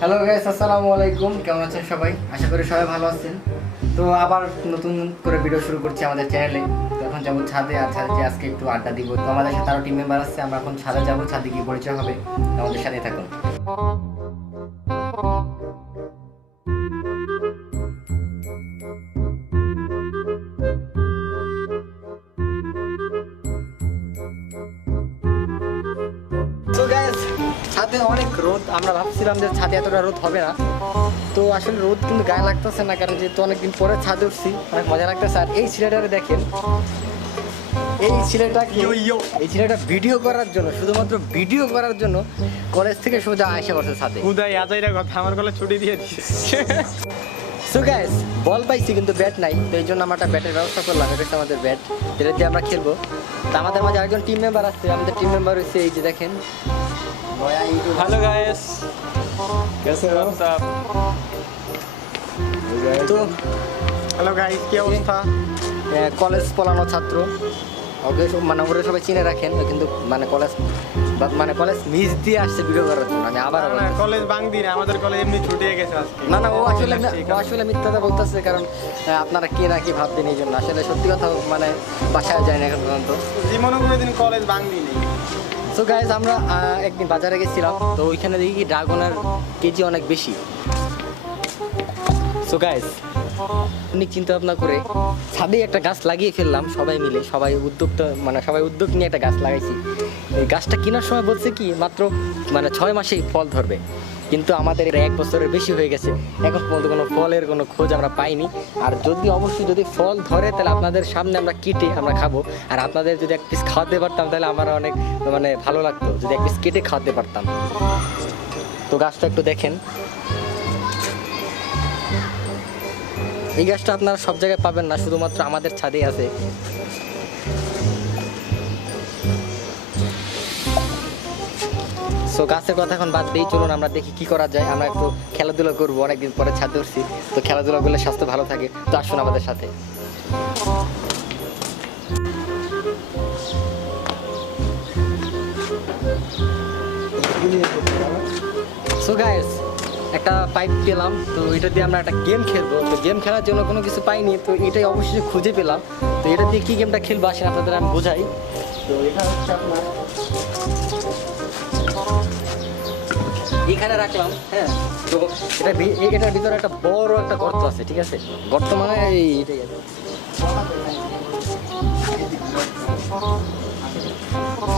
Hello guys, আসসালামু আলাইকুম। কেমন আছেন সবাই? আশা করি সবাই ভালো আছেন। তো আবার নতুন করে ভিডিও শুরু করছি আমাদের চ্যানেলে। তো এখন যাবো ছাদে, আর ছাদে আজকে একটু আড্ডা দিব। তো আমাদের সাথে আরও টিম মেম্বার আছে, আমরা এখন ছাদে যাবো, ছাদে গিয়ে পরিচয় হবে। আমাদের সাথে থাকুন। তো গাইস, ছাদে অনেক রোদ। আমরা ভাবছিলাম যে ছাদে এতটা রোদ হবে না, তো আসলে রোদ কিন্তু গায়ে লাগতেছে না, কারণ যেহেতু অনেকদিন পরে ছাদে উঠছি, অনেক মজা লাগতেছে। আর এই ছেলেটারে দেখেন, এই ছেলেটা ভিডিও করার জন্য, শুধুমাত্র ভিডিও করার জন্য কলেজ থেকে সোজা আয়সা করছে ছাদে। উদয় আজাইরা কথা আমার গলা ছুটি দিয়ে দিয়েছে। সো গাইস, বল পাইছি কিন্তু ব্যাট নাই, তো এই জন্য আমরা একটা ব্যাটের ব্যবস্থা করলাম। এটা হচ্ছে আমাদের ব্যাট, যেটা দিয়ে আমরা খেলবো। তো আমাদের মাঝে আরেকজন টিম মেম্বার আছে। আমাদের টিম মেম্বার হচ্ছে এই যে দেখেন, হ্যালো গাইস, कैसे हो सब? তো হ্যালো গাইস, কি অবস্থা? কলেজ পড়ানো ছাত্র, ওকে মানে ওরা সবাই চিনে রাখেন, ও কিন্তু কলেজ মিস দিয়ে আসছে ভিডিও করার জন্য। আমি আবার না কলেজ বাং দিই না, আমাদের কলেজ এমনি ছুটি হয়ে গেছে আজকে। না ও আসলে মিথ্যাটা বলতেছে, কারণ আপনারা কে না কি ভাববেন, এই জন্য আসলে সত্যি কথা মানে বাসায় যায় না এখন পর্যন্ত। জীবনে কোনোদিন কলেজ বাং দিই নেই। সো গাইজ, আমরা একদিন বাজারে গেছিলাম, তো ওইখানে দেখি ড্রাগনের কেজি অনেক বেশি। সো গাইজ, অনেক চিন্তা ভাবনা করে ছাদে একটা গাছ লাগিয়ে ফেললাম সবাই মিলে। সবাই উদ্যোগ নিয়ে একটা গাছ লাগাইছি। এই গাছটা কেনার সময় বলছে কি মাত্র 6 মাসেই ফল ধরবে, কিন্তু আমাদের 1 বছরের বেশি হয়ে গেছে, এখন পর্যন্ত কোনো ফলের কোনো খোঁজ আমরা পাইনি। আর যদি ফল ধরে, তাহলে আপনাদের সামনে আমরা কেটে আমরা খাবো। আর আপনাদের যদি 1 পিস খাওয়াতে পারতাম, তাহলে আমার অনেক ভালো লাগতো, যদি 1 পিস কেটে খাওয়াতে পারতাম। তো গাছটা একটু দেখেন, এই গাছটা আপনারা সব জায়গায় পাবেন না, শুধুমাত্র আমাদের ছাদেই আছে। সো গাছের কথা এখন বাদ দিই, চলুন আমরা দেখি কি করা যায়। আমরা একটু খেলাধুলা করবো, অনেকদিন পরে ছাদে উঠছি, তো খেলাধুলা করলে স্বাস্থ্য ভালো থাকে। তো আসুন আমাদের সাথে। সো গাইস, একটা পাইপ পেলাম, তো এটা দিয়ে আমরা একটা গেম খেলবো। তো গেম খেলার জন্য কোনো কিছু পাইনি, তো এটাই অবশ্যই খুঁজে পেলাম। তো এটা দিয়ে কি গেমটা খেলবো আসেন আপনাদের আমি বোঝাই। তো এটা হচ্ছে আপনার এখানে রাখলাম, হ্যাঁ। তো এটার ভিতরে একটা বড় একটা গর্ত আছে, ঠিক আছে? গর্ত মানে এইটাই আছে।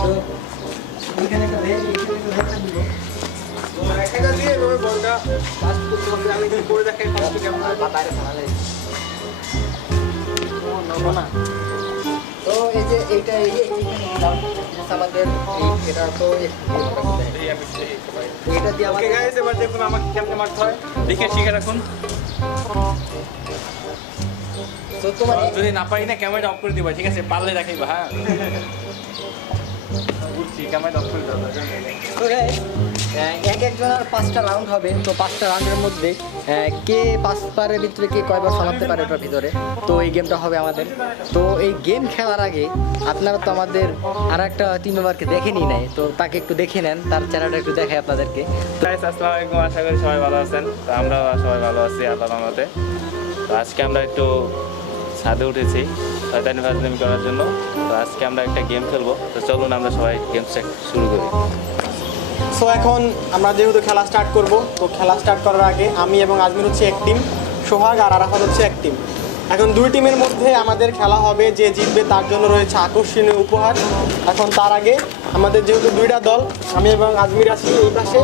তো এখানে একটা তো এই যে এইটা আমাদের এটা তো এটা দিয়ে ওকে গাইস, এবার দেখুন আমাকে কেমনে মারতে হয়, দেখে শিখে রাখুন। তো তোমার যদি না পারি না ক্যামেরা অফ করে দিবা, ঠিক আছে? পারলে রাখিবা। হ্যাঁ বুঝছি, ক্যামেরা অফ করে দাও। তো একজনের 5টা রাউন্ড হবে। তো 5টা রাউন্ডের মধ্যে কে 5 পারের ভিতরে কে কয়বার সামাতে পারে ওটার ভিতরে, তো এই গেমটা হবে আমাদের। তো এই গেম খেলার আগে আপনারা তো আমাদের আর একটা টিম মেম্বারকে দেখেনই নাই, তো তাকে একটু দেখে নেন, তার চ্যানেলটা একটু দেখাই আপনাদেরকে। গাইস, আসসালামু আলাইকুম। আশা করি সবাই ভালো আছেন। তো আমরাও সবাই ভালো আছি আল্লাহর রহমতে। তো আজকে আমরা একটু ছাদে উঠেছি শয়তানি ফাজলামি করার জন্য। তো আজকে আমরা একটা গেম খেলবো। তো চলুন আমরা সবাই গেমটা শুরু করি। সো এখন আমরা যেহেতু খেলা স্টার্ট করব, তো খেলা স্টার্ট করার আগে আমি এবং আজমির হচ্ছে এক টিম, সোহাগ আর আরাফাত হচ্ছে এক টিম। এখন 2 টিমের মধ্যে আমাদের খেলা হবে, যে জিতবে তার জন্য রয়েছে আকর্ষণীয় উপহার। এখন তার আগে আমাদের যেহেতু 2টা দল, আমি এবং আজমির আছি এই পাশে,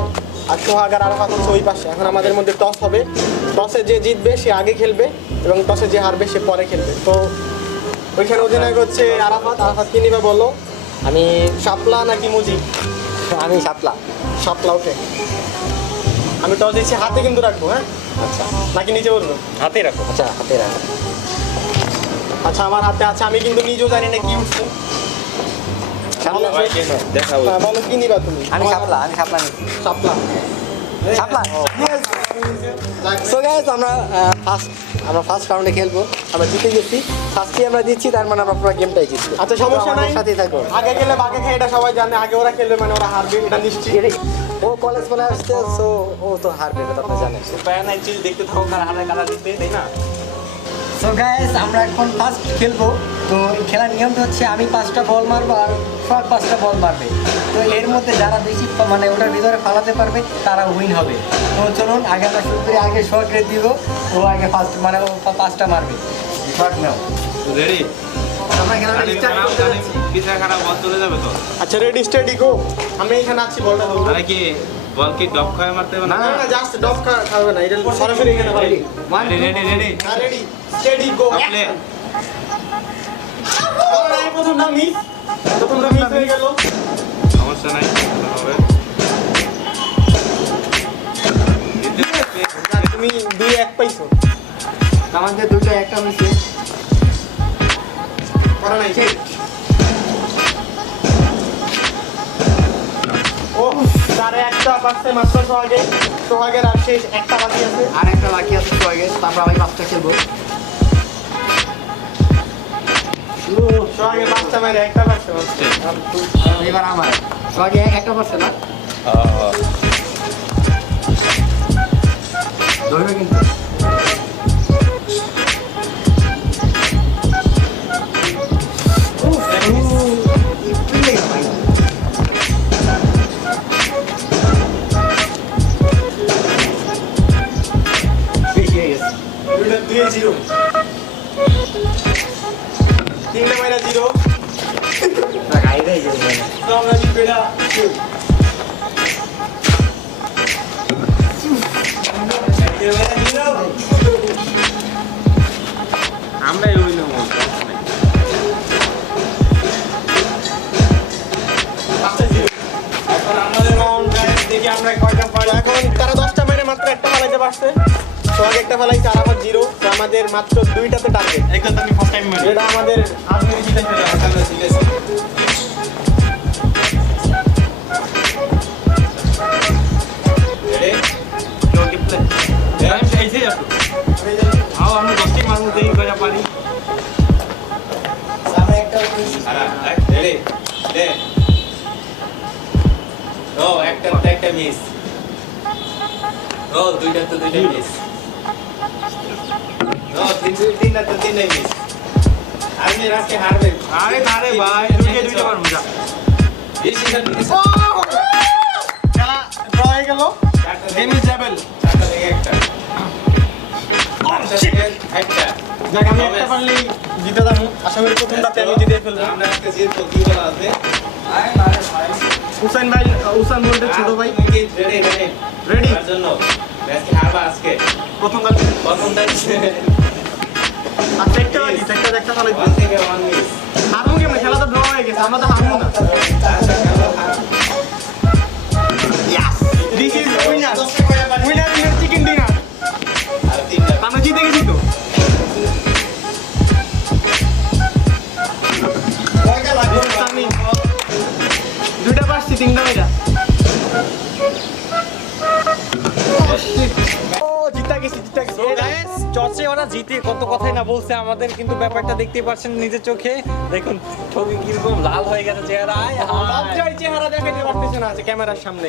আর সোহাগ আর আরাফাত হচ্ছে ওই পাশে। এখন আমাদের মধ্যে টস হবে, টসে যে জিতবে সে আগে খেলবে এবং টসে যে হারবে সে পরে খেলবে। তো ওইখানে অধিনায়ক হচ্ছে আরাফাত। আরাফাত কি নিবে বলো? আমি শাপলা নাকি মুজি? আমি শাপলা। শাপলা, ওঠে। আমি টস দিচ্ছি, হাতে কিন্তু রাখবো। হ্যাঁ আচ্ছা, নাকি নিচে বলবো? হাতে রাখো। আচ্ছা হাতে রাখো। আচ্ছা আমার হাতে আছে, আমি কিন্তু নিজেও জানি না কি উঠছে। শাপলা। দেখাবো। বলো কি নিবা তুমি? আমি শাপলা নিচ্ছি। শাপলা। শাপলা। সো গাইস, আমরা ফার্স্ট রাউন্ডে খেলবো। আমরা জিতে গেছি, ফার্স্টে আমরা দিচ্ছি, তার মানে আমরা পুরো গেমটাই জিতবো। আচ্ছা সমস্যা নাই, সাথেই থাকো। আগে গেলে বাগে খাই, এটা সবাই জানে। আগে ওরা খেলবে মানে ওরা হারবে, এটা নিশ্চিত। ও কলেজ বলে আসছে, সো ও তো হারবে, এটা তো আপনি জানেন। প্যান নাই চিল দেখতে থাকো, কারা হারে কারা জিতবে, তাই না? সো গাইস, আমরা এখন ফার্স্ট খেলবো। তো এই খেলার নিয়মটা হচ্ছে আমি 5টা বল মারবো আর সোহাগ 5টা বল মারবে। তো এর মধ্যে যারা বেশি মানে ওটার ভিতরে ফালাতে পারবে তারা উইন হবে। তো চলুন আগে আমরা শুরু করি, আগে সোহাগকে দিব, ও আগে ফার্স্ট মানে ও 5টা মারবে। সোহাগ নাও, রেডি? আমরা খেলাটা স্টার্ট করতে যাচ্ছি। পিছা খারাপ বল চলে যাবে তো। আচ্ছা রেডি স্টেডি গো। আমি এখানে আছি, বলটা ধরবো। আরে কি বল কি ডপ খায় মারতে হবে না? না না, জাস্ট ডপ খাবে না, এটা সরাসরি এখানে ফালাইবে। Ready ready steady go. Play. প্রথমটা মিস হয়ে গেল। সমস্যা নাই, হবে। তুমি 2-1 পাইছো। আমাদের দুটো একটা মিশে করা নাই। ও তারে একটা পাচ্ছে মাত্র সোহাগের আর শেষ একটা বাকি আছে। আর একটা বাকি আছে সোহাগের, তারপর আমি 5টা খেলবো। সোহাগের 5টা মেরে একটা পাচ্ছে। এবার আমার সোহাগে একটা পারছে না, ধরবে কিন্তু। বেশি হয়ে গেছে। 2-0 তিনটা মেরে 0। গাইদাই যাবে না। তো আমরা জিতবে না। আমরাই উইন হবো। এখন আমাদের রাউন্ড দেখি আমরা কয়টা পারি। এখন তারা 10টা মেরে মাত্র একটা ফালাইতে পারছে। সোহাগ একটা ফালাইছে, আর আবার 0। তো আমাদের মাত্র 2টাতে টার্গেট। একদম আমি ফার্স্ট টাইম মারি। এটা আমাদের আজমির জিতে ফেলে। আমরা জিতেছি। রেডি? ওকে প্লে। আমি চাইছি একটু। আও আমরা 10টি মারবো, দেই করে পারি। সামনে একটা রেডি? দে। ও একটা মিস। ও দুইটা মিস। ও তিনটা মিস। আমি রাস্তায় হারবে। আরে ভাই, দুইটা মারবো যা। এই সিজন মিস। খেলা ড্র হয়ে গেল। Game is level. চারটা থেকে একটা। একটা। দেখ আমি একটা পারলেই জিতে যাবো। আশা করি প্রথমটাতে আমি জিতে ফেলবো। আমরা আজকে জিতবো, কি বলা আছে? উসান বলতে ছোট ভাই। রেডি রেডি তার জন্য ম্যাচ কি হারবা আজকে? প্রথমটা প্রথমটা আর একটা ফালাই 1 থেকে 1 মিস। হারমু কেমন? খেলা তো ড্র হয়ে গেছে, আমরা তো হারমু না। This is winner. Winner chicken dinner. আর তিনটা আমরা জিতে গেছি তো। আমি 2টা পারছি, 3টা মেয়েরা। ও জিতা গেছি। চর্চে ওরা জিতে কত কথাই না বলছে আমাদের, কিন্তু ব্যাপারটা দেখতে পাচ্ছেন নিজের চোখে। দেখুন ঠকি কিরকম লাল হয়ে গেছে চেহারা। লজ্জায় চেহারা দেখাইতে পারতেছে না আছে ক্যামেরার সামনে।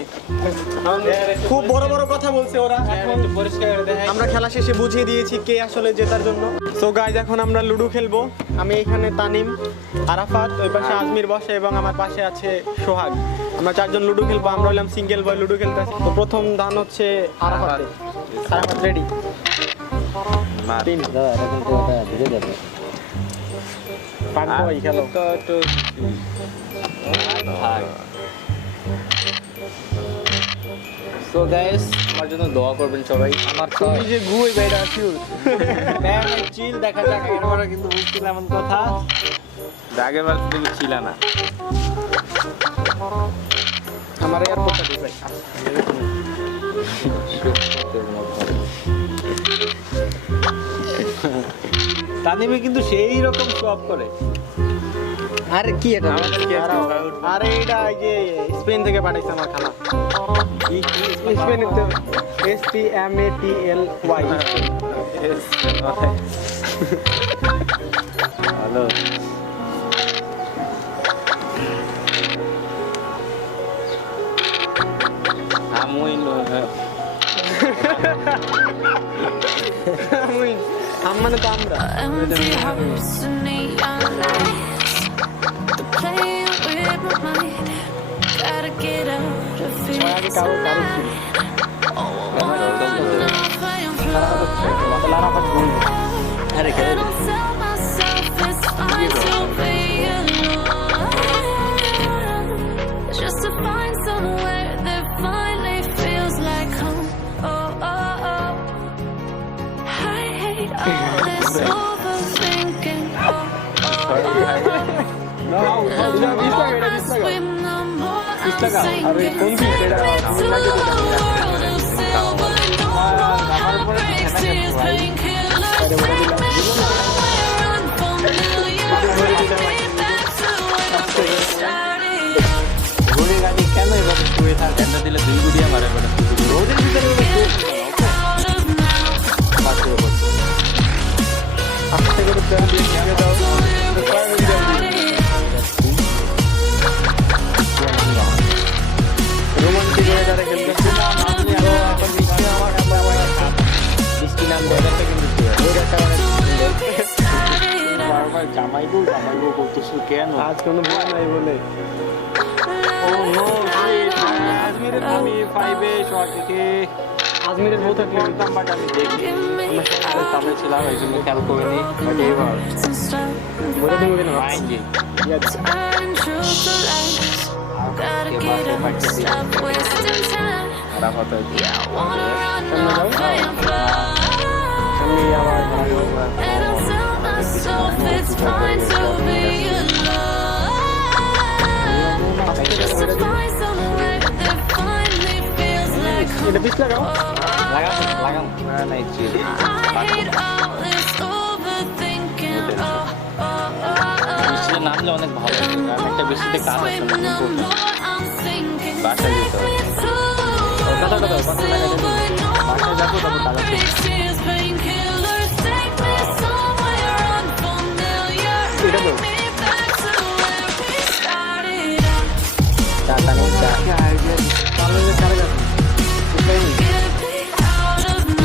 খুব বড় বড় কথা বলছে ওরা। এখন পরিষ্কার করে দেখাই। আমরা খেলা শেষে বুঝিয়ে দিয়েছি কে আসলে জেতার জন্য। সো গাইজ, এখন আমরা লুডো খেলবো। আমি এখানে তানিম, আরাফাত, ওই পাশে আজমির বসে এবং আমার পাশে আছে সোহাগ। আমরা 4 জন লুডো খেলবো। আমরা হলাম সিঙ্গেল বয়, লুডো খেলতে আছি। তো প্রথম দান হচ্ছে আরাফাতের। আরাফাত রেডি? পারবো এই খেলো। সো গাইস, আমার জন্য দোয়া করবেন সবাই। আমার তুমি যে গুই বেড়া কিউট। চিল দেখা যাক, আমরা কিন্তু বুঝছিলাম এমন কথা। আগে বার কিন্তু ছিল না। আমার এয়ারপোর্টটা দিই। তানিমে কিন্তু সেই রকম সব করে। আর কি এটা? আমাদের কি আজকে আরে এটা এই যে স্পেন থেকে পাঠাইছে আমার খালা। স্পেনের তো STMATLY। হ্যালো। Amuin আম মানে তো আমরা Empty hearts and neon lights. They're playing with my mind. Gotta get out of here. আগে কারো কারো ছিল I don't tell myself it's fine to be alone. Just to find somewhere that finally feels like home. Oh, oh, oh. I hate all this overthinking. Oh, oh, oh. The more I swim, the more I'm sinking. Take me to a world of silver. No more heartbreaks, tears, painkillers. Take me somewhere unfamiliar. Take me back to where we started. ঘুরে গাড়ি কেন এভাবে শুয়ে থাকে ঠান্ডা দিলে 2 গুড়িয়া মারে বড় রোদের ভিতরে Get me out of now. আস্তে করে প্ল্যান দিয়ে নিয়ে দাও To where we started. Romantic হয়ে যারা খেলতে বৃষ্টি নাম দেওয়াটা কিন্তু ওইটা বারবার জামাই বউ করতেছো কেন আজ কোনো বই নাই বলে ও নো আজমিরের আমি 5 এ শর্ট থেকে আজমিরের বউ থাকলে করতাম বাট আমি দেখি আমরা সবাই সামনে ছিলাম এই জন্য খেয়াল করিনি বাট এবার বলে তুমি কেন মাইন্ডে Turn truth to lies. Gotta get up, stop wasting time. খারাপ হতো Yeah, I wanna run off and fly. সামনে আবার And I'll tell myself it's fine to be alone. Just to find somewhere that finally feels like home. এটা পিছ লাগাও লাগাম না না ইচ্ছে I hate all this overthinking. Oh, oh, oh, oh. বৃষ্টিতে নামলে অনেক ভালো লাগে কারণ একটা বৃষ্টিতে কাজ আছে না কিন্তু বাসায় যেতে হবে কথা কথা কথা লাগা দেন বাসায় যাবো তারপর কাজ আছে এটা তো চাটা নেই চা পার্লারে কারে যাবে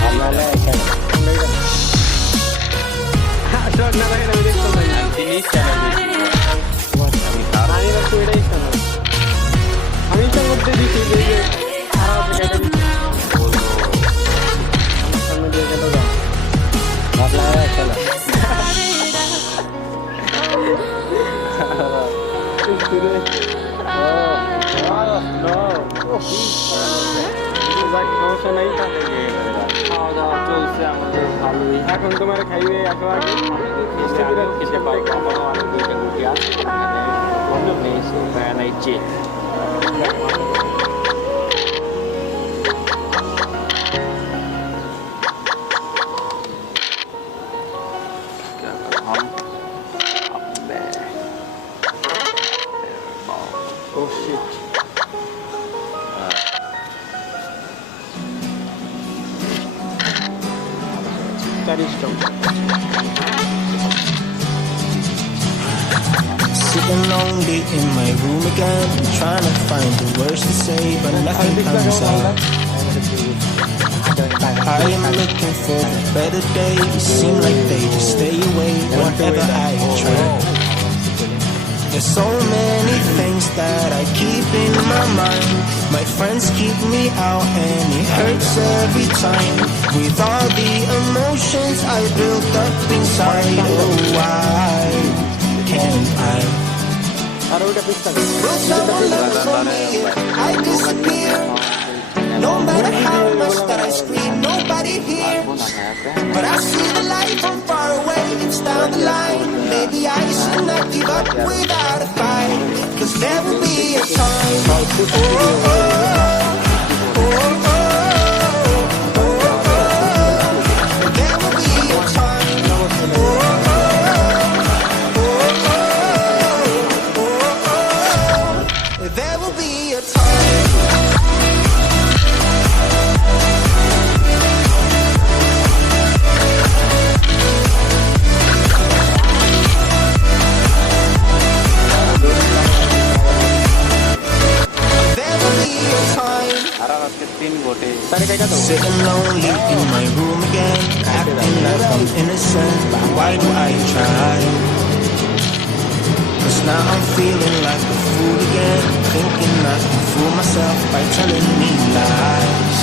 আমরা হলে এখানে শর্ট না লাগে আমি দেখতে পাই জিনিস চালাবে আমি না তো এটাই শোনো আমি তো মধ্যে দিছি যে খারাপ জায়গাটা দিছি সামনে দিয়ে গেল যাও ভাবলা চলো সমস্যা নাই খাওয়া দাওয়া চলছে আমাদের ভালোই এখন তোমার খাইবে আসো আগে খেতে পারবো আমারও অনেক দুইটা গুটি আছে এখানে অন্য নেই সো নাই চেক ও শিট Sitting lonely in my room again, trying to find the words to say, but nothing comes out. I am looking for the better days, seem like they just stay away whenever I try. There's so many things that I keep in my mind. My friends keep me out and it hurts every time. With all the emotions I built up inside, oh why can't I? আর ওইটা পিছটা Will someone look for me if I disappear? No matter how much that I scream, nobody hears. But I see the light from far away, it's down the line. Maybe I should not give up without a fight. Cause there will be a time. Oh, oh, oh, oh, oh, oh, oh. There will be a time. Oh, oh, oh, oh, oh, oh. There will be a time. There will be lonely in my room again, acting like I'm innocent. Why do I try? Cause now I'm feeling like a fool again, thinking I can fool myself by telling me lies.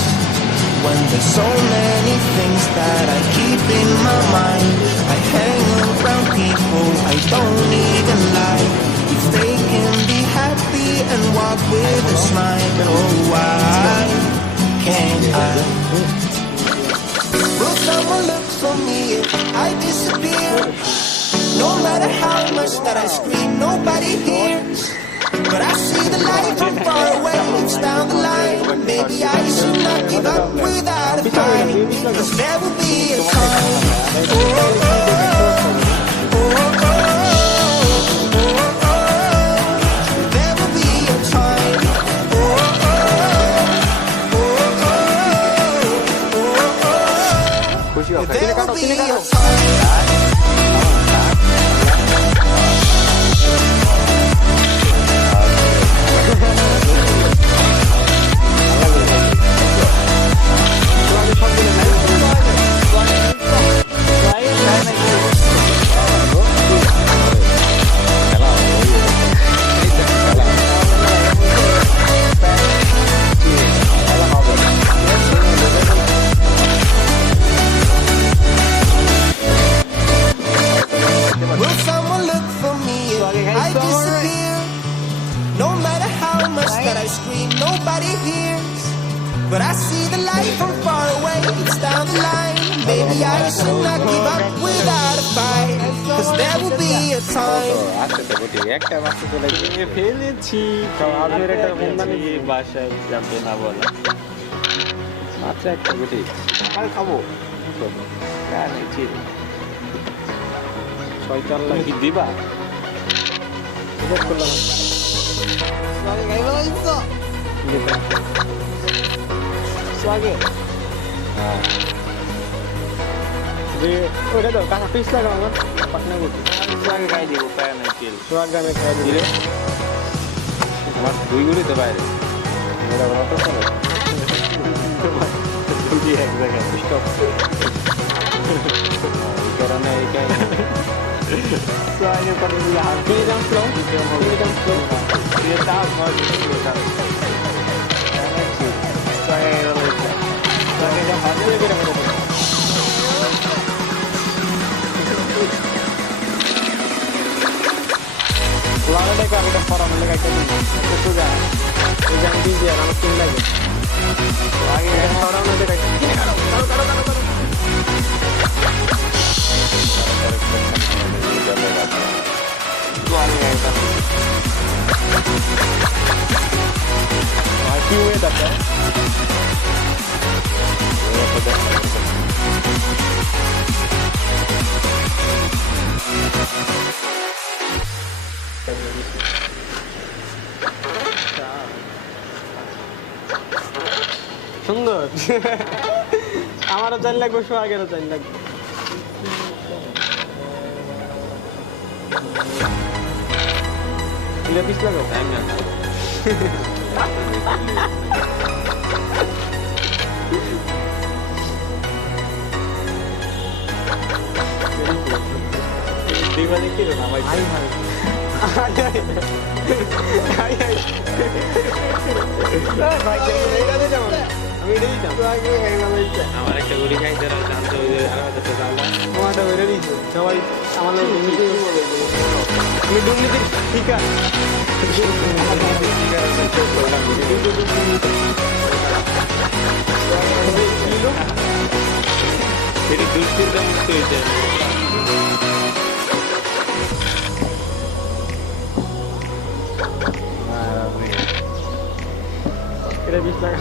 When there's so many things that I keep in my mind, I hang around people I don't even like. If they can be happy and walk with a smile, oh why can't I? Will someone look for me if I disappear? No matter how much that I scream, nobody hears. But I see the light from far away, it's down the line. Maybe I should not give up without a fight, cause there will be a time. Oh, oh, oh, oh, oh, oh, oh. There will be a time. Oh, oh, oh, oh, oh, oh, oh. There will be a time. Will someone look for me if I disappear? No matter how much that I scream, nobody hears. But I see the light from far away, it's down the line. Maybe I should not give up without a fight, cause there will be a time. ফেলেছি বাসায় যাবে না বলা মাত্র একটা গুটি খাবো ঠিক ছয়টার লাগি দিবা ওটা তো কাঁচা পিস লাগা আমার পাটনা গুটি সোয়াগে খাই দিব পায় না তেল সোয়াগ গানে খাই দিলে আমার দুই গুড়ি তো বাইরে এটা বড় তো চলে দুই এক জায়গায় স্টপ এই কারণে সোয়াগে করে দিলে হাত দিয়ে দাম স্লো এটা আমার সোয়াগে যা হাত দিয়ে করে মনে লাগাটা কারোটা ফরাম লাগা কেন তো যা এই জান দিয়ে আর আমার কিন লাগে আগে ফরাম লাগা কি হয়ে যাচ্ছে সুন্দর আমারও 4 লাগবে সোহাগেরও 4 লাগবে পিস লাগাও দিবা দেখি না ভাই ভাই আমার একটা গুড়ি খাইতে জানতে আমারটা বেড়ে দিচ্ছে সবাই আমার আমি দুর্নীতির শিকার সেটি দুশ্চিন্তা মুক্ত হয়েছে এটা 20 টাকা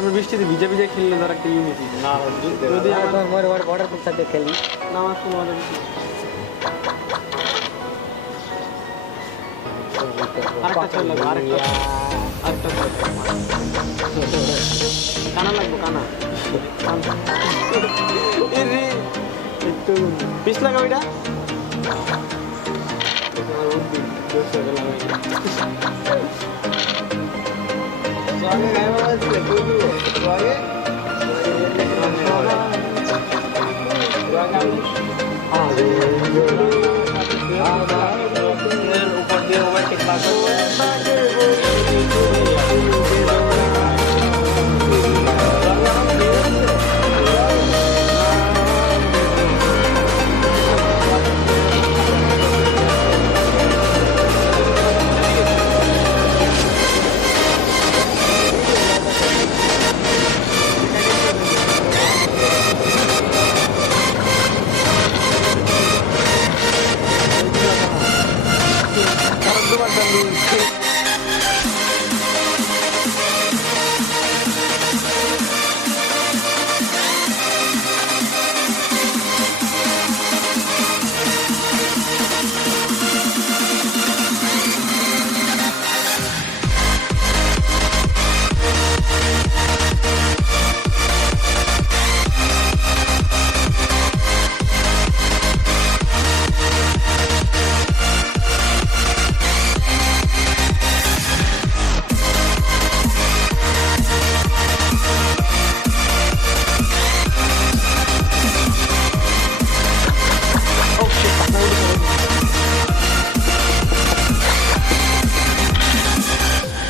আমরা বৃষ্টিতে ভিজে ভিজে খেললে ধর একটা ইউনিটি না যদি আমার বর্ডার ফুল সাথে খেলি না আমার কোনো মজা বেশি আরেকটা ছয় লাগবে আরেকটা ছয় কানা লাগবে কানা একটু পিস লাগা ওইটা উপর দিয়ে ওভারটেক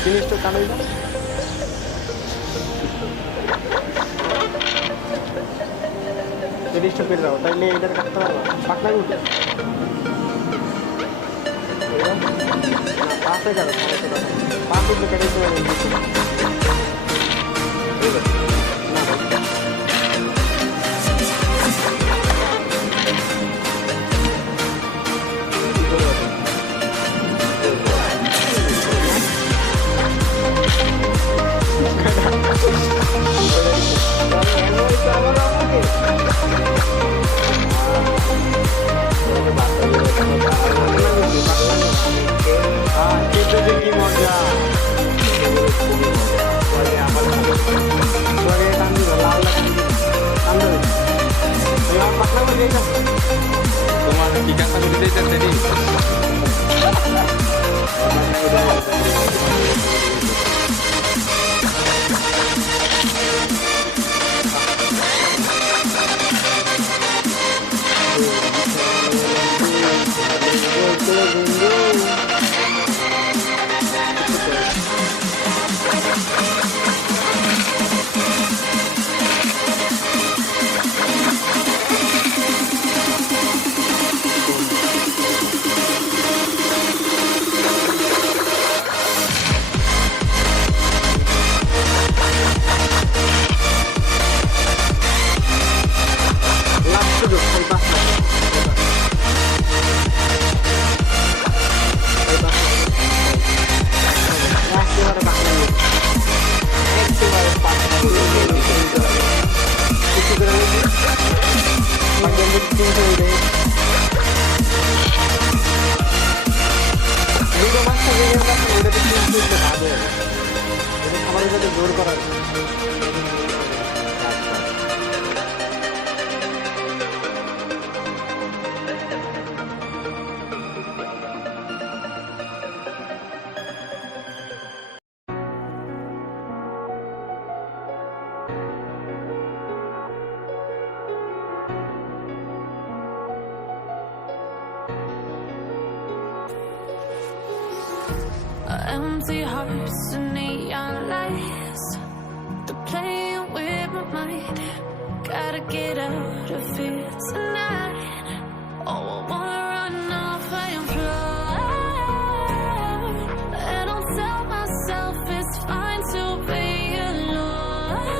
জিনিসটা কানাই না জিনিসটা পেরে দাও তাইলে এটার কাটতে পারবা পাকনা উঠে পাশে গেল পাঁচ উঠলে কেটে চলে কি মজা তোমার জিজ্ঞাসা করে দিয়েছেন দেরি আমাদের সাথে জোর করার Empty hearts and neon lights, they're playing with my mind. Gotta get out of here tonight. Oh, I wanna run off and fly. And I'll tell myself it's fine to be alone,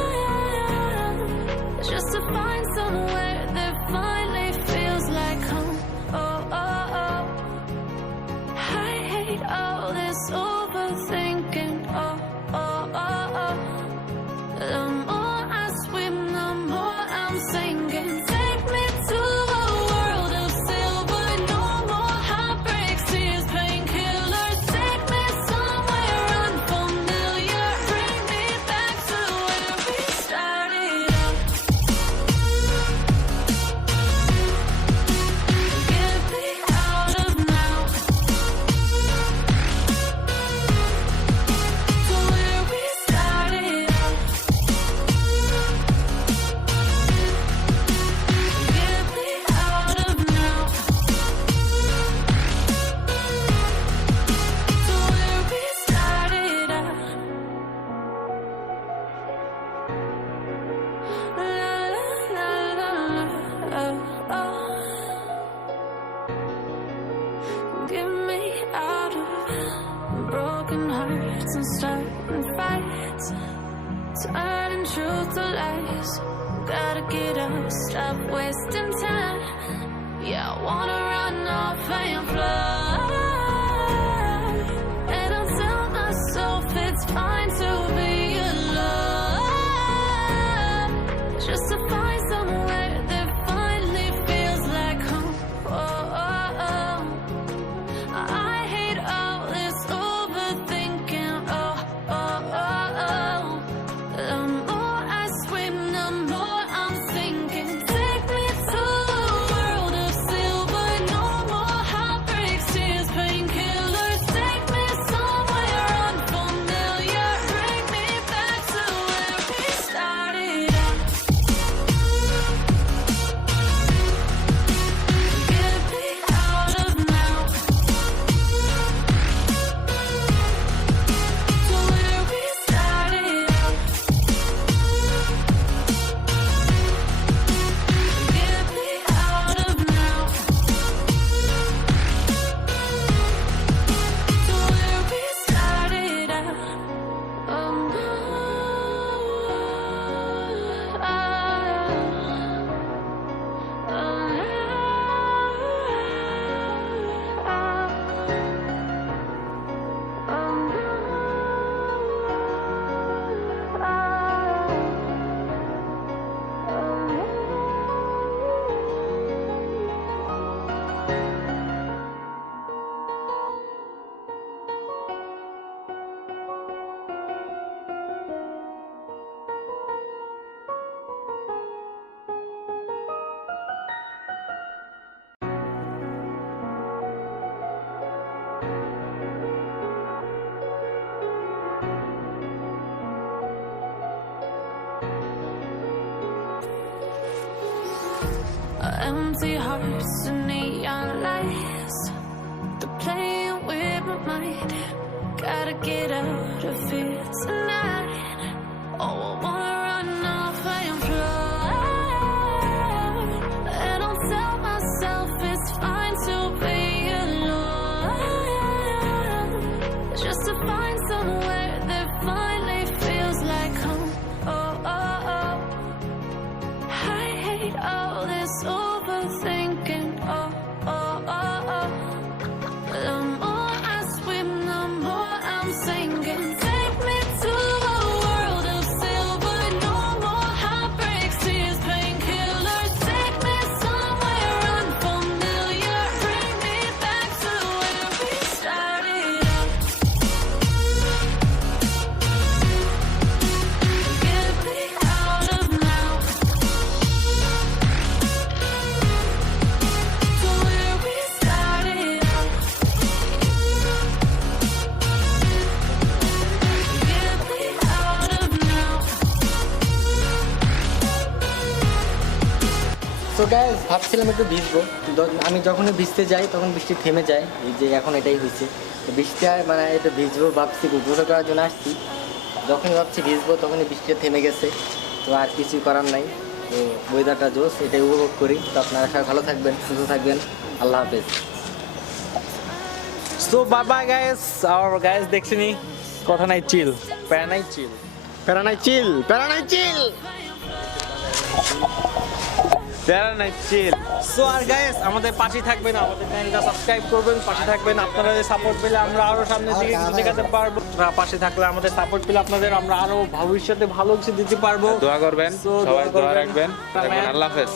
just to find somewhere that finally feels like home. Oh, oh, oh. I hate all this overthinking. Oh, oh, oh, oh. rise. Gotta get up, stop wasting time. Yeah, I wanna run off and fly. And I'll tell myself it's fine to be alone. Just to find somewhere that finally feels like home. Oh, oh, oh. I hate all this overthinking. Oh, oh, oh, oh. The more I swim, the more I'm sinking. Take me to a world of silver. No more heartbreaks, tears, painkillers. Take me somewhere unfamiliar. Bring me back to where we started out. Get me out of now. To where we started out. Get me out of now. To where we started out. Oh no. Empty hearts and neon lights. They're playing with my mind. Gotta get out of here tonight. Oh, I wanna run off and fly. And I'll tell myself it's fine to be alone. Just to find somewhere that finally feels like home. Oh, oh, oh. I hate all this overthinking. Oh, oh, oh, oh. The more I swim, the more I'm sinking. Take me to a world of silver. No more heartbreaks, tears, painkillers. Take me somewhere unfamiliar. Bring me back to where we started out. Get me out of now. To where we started out. Get me out of now. তো guys ভাবছিলাম একটু ভিজবো, আমি যখনই ভিজতে যাই তখন বৃষ্টি থেমে যায়। এই যে এখন এটাই হয়েছে, তো বৃষ্টি মানে একটু ভিজবো ভাবছি, গোসল করার জন্য আসছি। যখনই ভাবছি ভিজবো তখনই বৃষ্টিটা থেমে গেছে, তো আর কিছু করার নাই। তো ওয়েদারটা জোস, এটাই উপভোগ করি। তো আপনারা সবাই ভালো থাকবেন, সুস্থ থাকবেন, আল্লাহ হাফেজ। সো বাবা গাইস, আওয়ার গাইস দেখছিনি, কথা নাই চিল, প্যারা নাই চিল। প্যারা নাই চিল, প্যারা নাই চিল। প্যারা নাই চিল। সো আর গাইস আমাদের পাশে থাকবেন, আমাদের চ্যানেলটা সাবস্ক্রাইব করবেন, পাশে থাকবেন। আপনাদের সাপোর্ট পেলে আমরা আরো সামনের দিকে কিছু দেখাতে পারবো। আপনারা পাশে থাকলে, আমাদের সাপোর্ট পেলে আপনাদের আমরা আরো ভবিষ্যতে ভালো কিছু দিতে পারবো। দোয়া করবেন, So, সবাই দোয়া দোয়া করবেন। রাখবেন। আল্লাহ হাফেজ।